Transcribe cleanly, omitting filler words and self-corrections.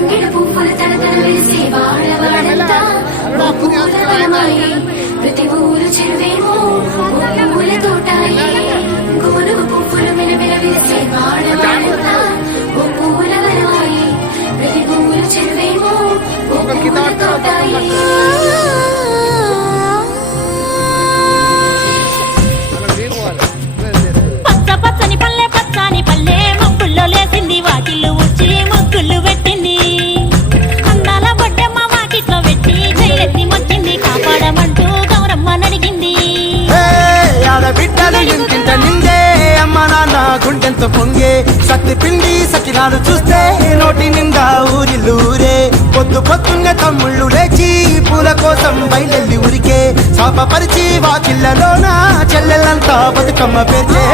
తంగిడు పువ్వుల తడతడ వెలిసే వాడవాడంతా పూలవనమాయే ప్రతి ఊరు చెరువేమో పూల తోటాయే గునుగు పువ్వులు మెలమెల వెలిసే వాడవాడంతా పూలవనమాయే ప్రతి ఊరు చెరువేమో పూల తోటాయే లేసింది వాకిళ్ళు ఊడ్చి ముగ్గులు పెట్టింది అందాల బొడ్డమ్మ వాకిట్లో పెట్టి జైలెత్తి మొచ్చింది కాపాడమంటూ గౌరమ్మ నడిగింది బిడ్డలు ఇంటింట నిందే అమ్మ నాన్న గుండెంతో పొంగే సత్తి పిండి సకినాలు చూస్తే నోటి నిండా ఊరిల్లూరే పొద్దు పొద్దున్న తమ్ముళ్ళు లేచి పూల కోసం బయలెల్లి ఊరికే శాపపరిచి వాకిళ్ళలోన చెల్లెళ్ళంతా బతుకమ్మ పేర్చే